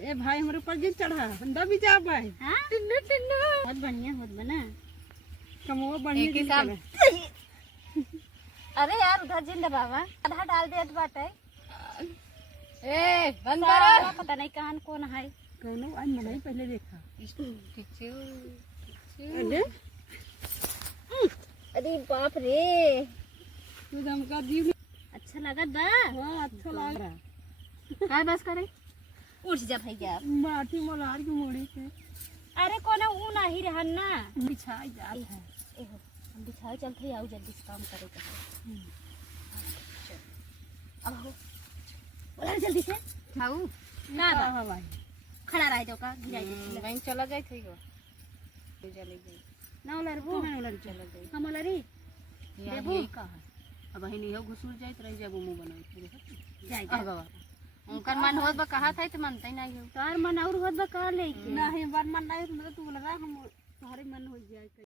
ए भाई हमारे ऊपर जिन चढ़ा अंदर भी जा पाए। हां बहुत बढ़िया होत बना कमो बढ़िया एक साल अरे यार उधर जिंदा बाबा आधा डाल देत बाटे ए बंद सारा करो पता नहीं कहां कौन है कौनो आज मैंने पहले देखा। खिचू अरे अरे बाप रे तू धमका दी। अच्छा लगत बा हां अच्छा लग रहा। काय बस करे उठ जा भैया माटी मोलार की मोड़ी से अरे कोना ऊ नहीं रहन ना बिछाई जात है। एहो हम बिछाओ चलते आओ जल्दी से काम करे के अब हो बोला जल्दी से खाऊ ना बा हां भाई खड़ा रह जाओ का गिराई दे लगाइन चला जाए थई गो चले गई ना उलर वो ना उलर चला गई हम उलरी यार देबू? यही का है अब ही हो घुसूर जाइत रह जाबो मुंह बनाई जाई आ गवा उनकर मन होत बा कहा था तो मनते नहीं हो तार मन और होत बा का ले नहीं बार मन नहीं मतलब तू बोला हम तुम्हारे मन हो जाए।